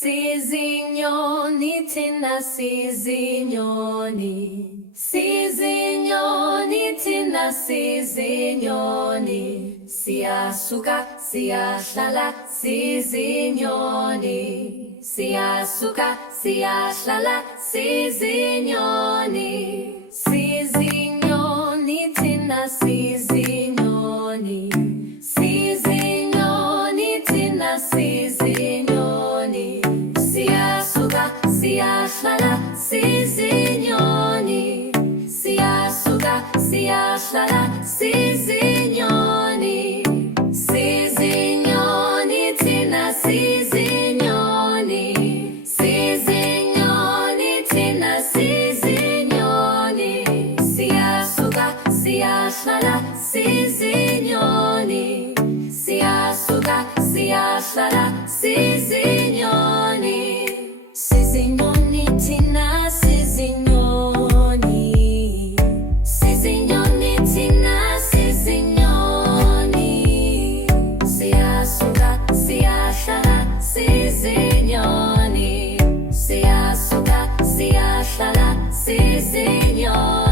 Sizinyoni thina sizinyoni, sizinyoni thina sizinyoni, siyasuka siyahlala sizinyoni, siyasuka siyahlala sizinyoni, sizinyoni thina sizinyoni, sizinyoni thina sizinyoni, siyasuka siyahlala sizinyoni, siyasuka siyahlala sizinyoni, sizinyoni thina sizinyoni, sizinyoni thina sizinyoni, siyasuka siyahlala sizinyoni, siyasuka siyahlala sizinyoni, sizinyoni thina sizinyoni, sizinyoni thina sizinyoni, siyasuka siyahlala sizinyoni, siyasuka siyahlala sizinyoni.